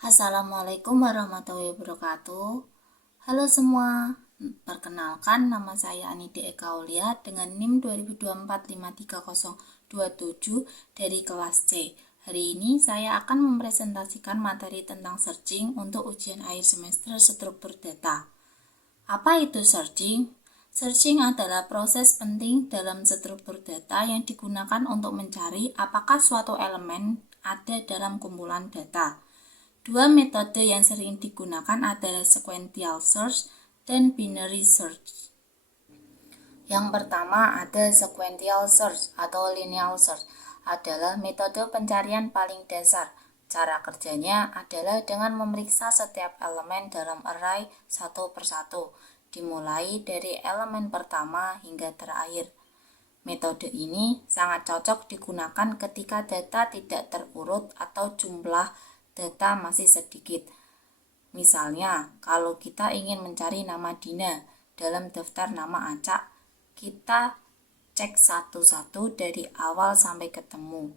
Assalamualaikum warahmatullahi wabarakatuh. Halo semua, perkenalkan nama saya Anida Eka Aulia dengan NIM 2024530027 dari kelas C. Hari ini saya akan mempresentasikan materi tentang searching untuk ujian akhir semester struktur data. Apa itu searching? Searching adalah proses penting dalam struktur data yang digunakan untuk mencari apakah suatu elemen ada dalam kumpulan data. Dua metode yang sering digunakan adalah sequential search dan binary search. Yang pertama ada sequential search atau linear search adalah metode pencarian paling dasar. Cara kerjanya adalah dengan memeriksa setiap elemen dalam array satu persatu, dimulai dari elemen pertama hingga terakhir. Metode ini sangat cocok digunakan ketika data tidak terurut atau jumlah data masih sedikit. Misalnya, kalau kita ingin mencari nama Dina dalam daftar nama acak, kita cek satu-satu dari awal sampai ketemu.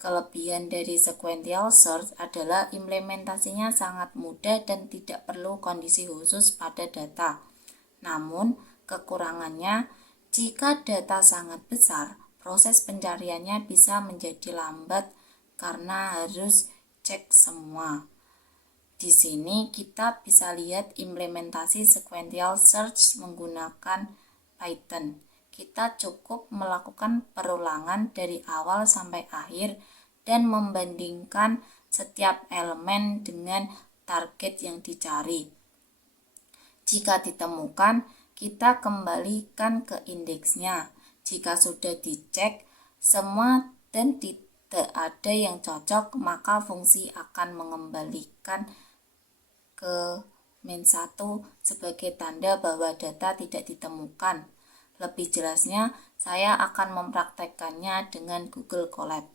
Kelebihan dari sequential search adalah implementasinya sangat mudah dan tidak perlu kondisi khusus pada data. Namun, kekurangannya, jika data sangat besar, proses pencariannya bisa menjadi lambat karena harus cek semua. Di sini kita bisa lihat implementasi sequential search menggunakan Python. Kita cukup melakukan perulangan dari awal sampai akhir dan membandingkan setiap elemen dengan target yang dicari. Jika ditemukan, kita kembalikan ke indeksnya. Jika sudah dicek semua dan tidak ada yang cocok, maka fungsi akan mengembalikan ke -1 sebagai tanda bahwa data tidak ditemukan. Lebih jelasnya, saya akan mempraktekkannya dengan Google Colab.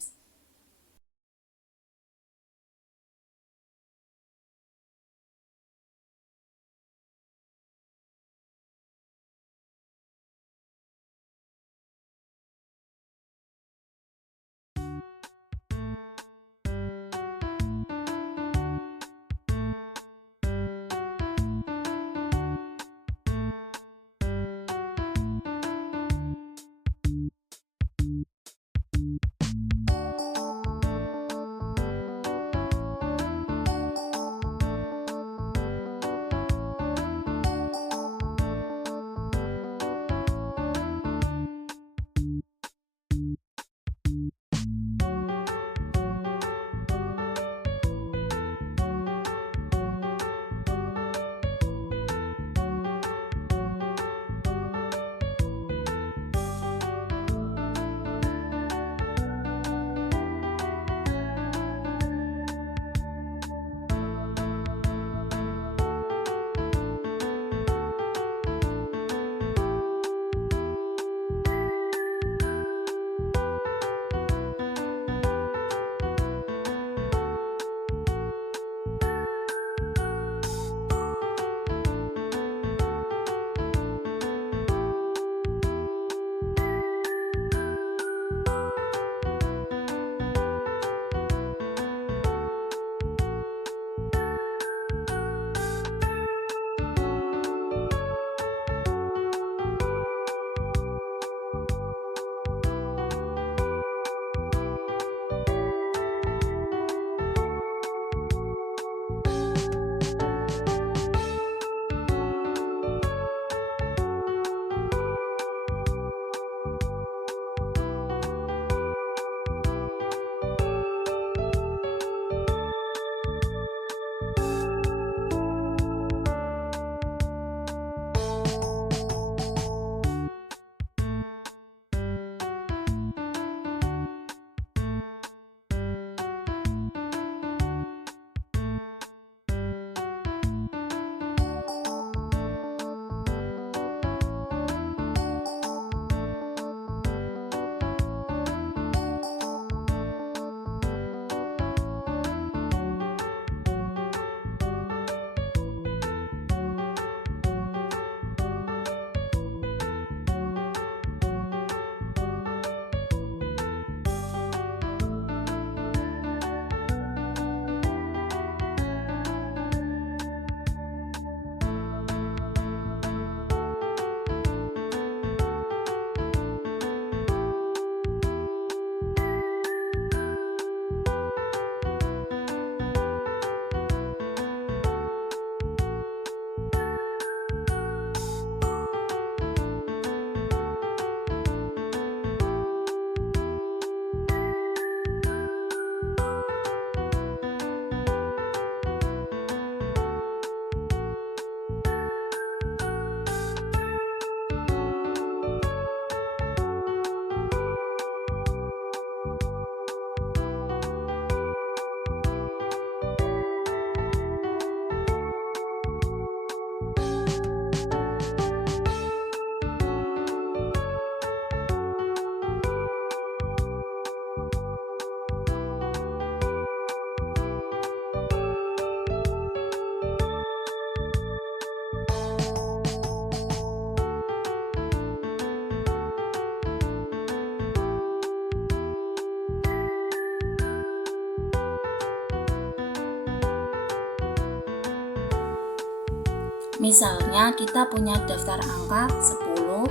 Misalnya kita punya daftar angka 10,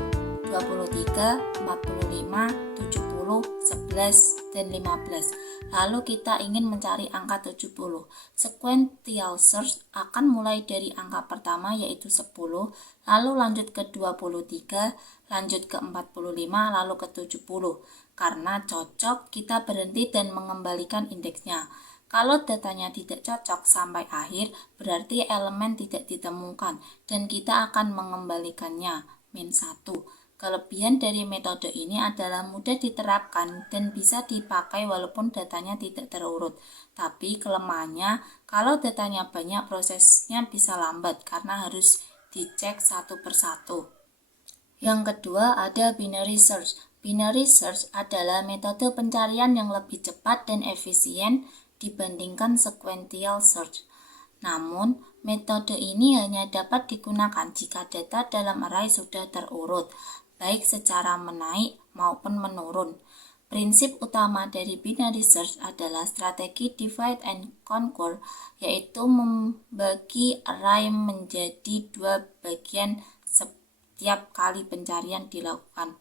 23, 45, 70, 11, dan 15. Lalu kita ingin mencari angka 70. Sequential search akan mulai dari angka pertama yaitu 10, lalu lanjut ke 23, lanjut ke 45, lalu ke 70. Karena cocok, kita berhenti dan mengembalikan indeksnya. Kalau datanya tidak cocok sampai akhir, berarti elemen tidak ditemukan dan kita akan mengembalikannya, -1. Kelebihan dari metode ini adalah mudah diterapkan dan bisa dipakai walaupun datanya tidak terurut. Tapi kelemahannya, kalau datanya banyak, prosesnya bisa lambat karena harus dicek satu persatu. Yang kedua ada binary search. Binary search adalah metode pencarian yang lebih cepat dan efisien dibandingkan sequential search. Namun, metode ini hanya dapat digunakan jika data dalam array sudah terurut, baik secara menaik maupun menurun. Prinsip utama dari binary search adalah strategi divide and conquer, yaitu membagi array menjadi dua bagian setiap kali pencarian dilakukan.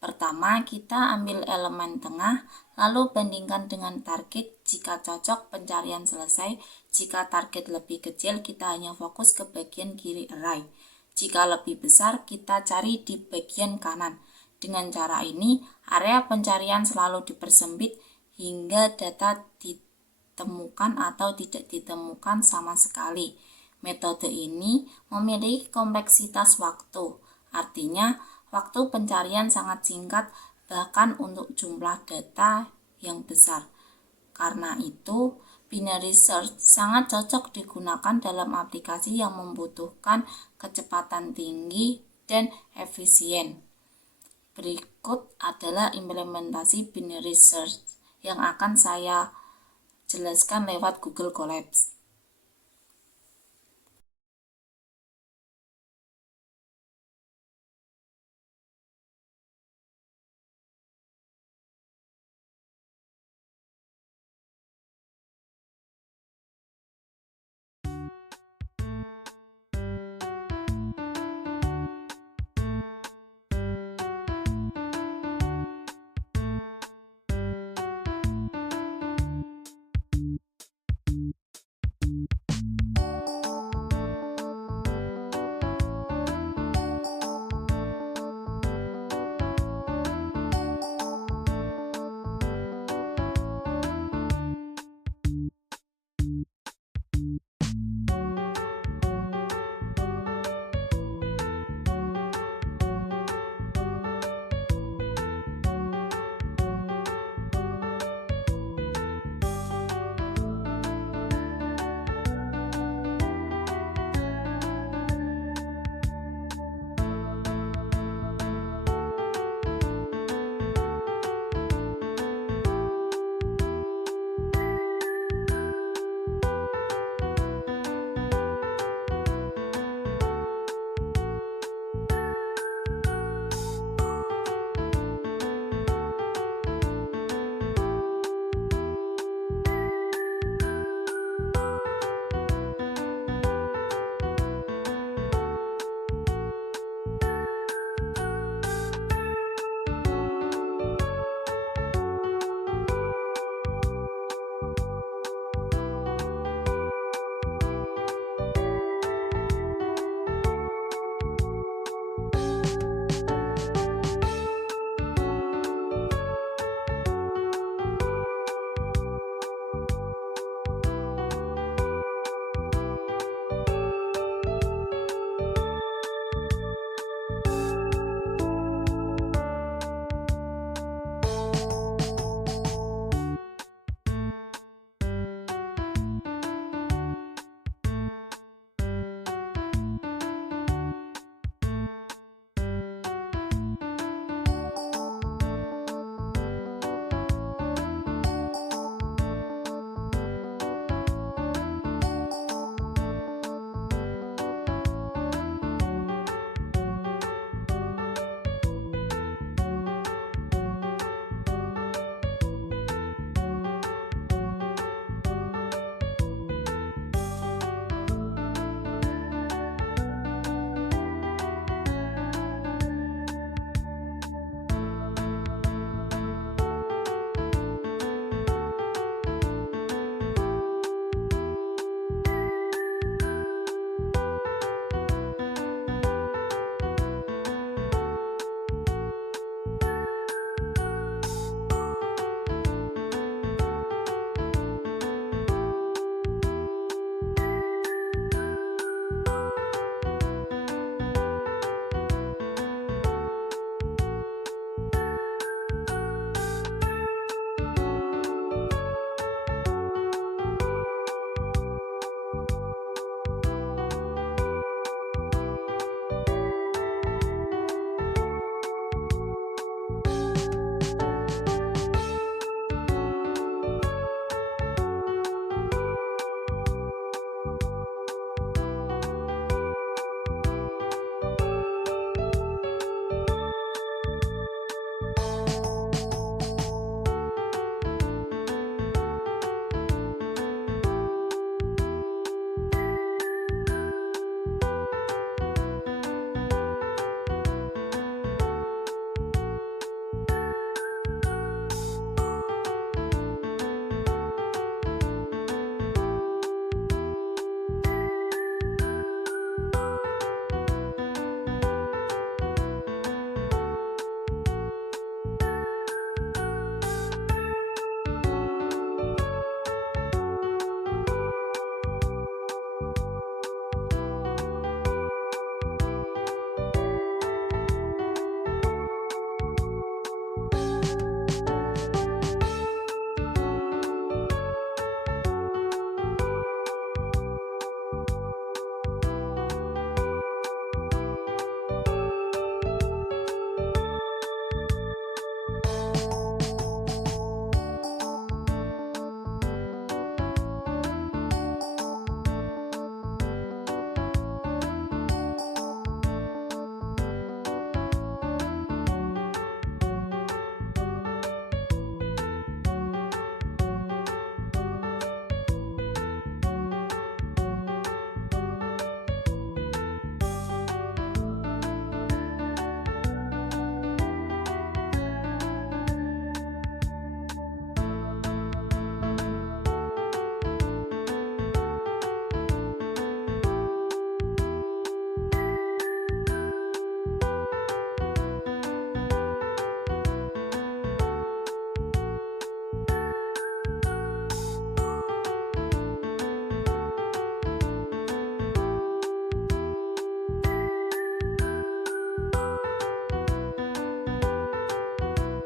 Pertama, kita ambil elemen tengah, lalu bandingkan dengan target. Jika cocok, pencarian selesai. Jika target lebih kecil, kita hanya fokus ke bagian kiri array. Jika lebih besar, kita cari di bagian kanan. Dengan cara ini, area pencarian selalu dipersempit hingga data ditemukan atau tidak ditemukan sama sekali. Metode ini memiliki kompleksitas waktu, artinya waktu pencarian sangat singkat bahkan untuk jumlah data yang besar. Karena itu, binary search sangat cocok digunakan dalam aplikasi yang membutuhkan kecepatan tinggi dan efisien. Berikut adalah implementasi binary search yang akan saya jelaskan lewat Google Colabs.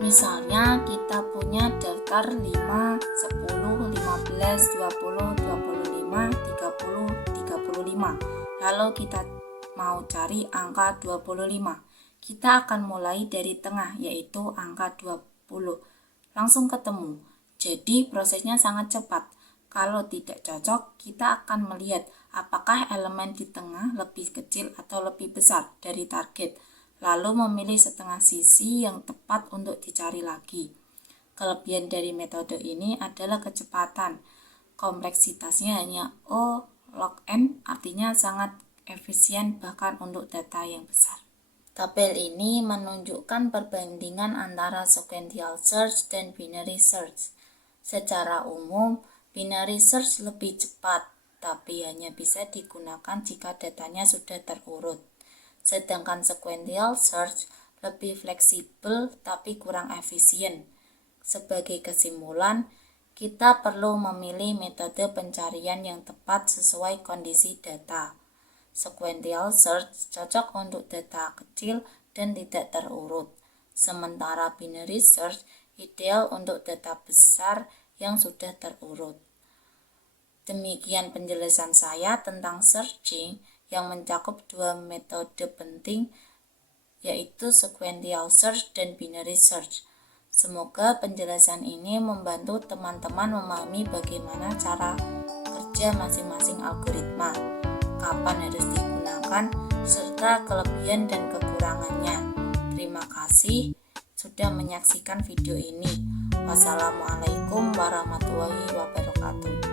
Misalnya kita punya daftar 5, 10, 15, 20, 25, 30, 35. Lalu kita mau cari angka 25. Kita akan mulai dari tengah, yaitu angka 20. Langsung ketemu. Jadi prosesnya sangat cepat. Kalau tidak cocok, kita akan melihat apakah elemen di tengah lebih kecil atau lebih besar dari target. Lalu memilih setengah sisi yang tepat untuk dicari lagi. Kelebihan dari metode ini adalah kecepatan. Kompleksitasnya hanya O log N, artinya sangat efisien bahkan untuk data yang besar. Tabel ini menunjukkan perbandingan antara sequential search dan binary search. Secara umum, binary search lebih cepat, tapi hanya bisa digunakan jika datanya sudah terurut. Sedangkan sequential search lebih fleksibel tapi kurang efisien. Sebagai kesimpulan, kita perlu memilih metode pencarian yang tepat sesuai kondisi data. Sequential search cocok untuk data kecil dan tidak terurut, sementara binary search ideal untuk data besar yang sudah terurut. Demikian penjelasan saya tentang searching yang mencakup dua metode penting, yaitu sequential search dan binary search. Semoga penjelasan ini membantu teman-teman memahami bagaimana cara kerja masing-masing algoritma, kapan harus digunakan, serta kelebihan dan kekurangannya. Terima kasih sudah menyaksikan video ini. Wassalamualaikum warahmatullahi wabarakatuh.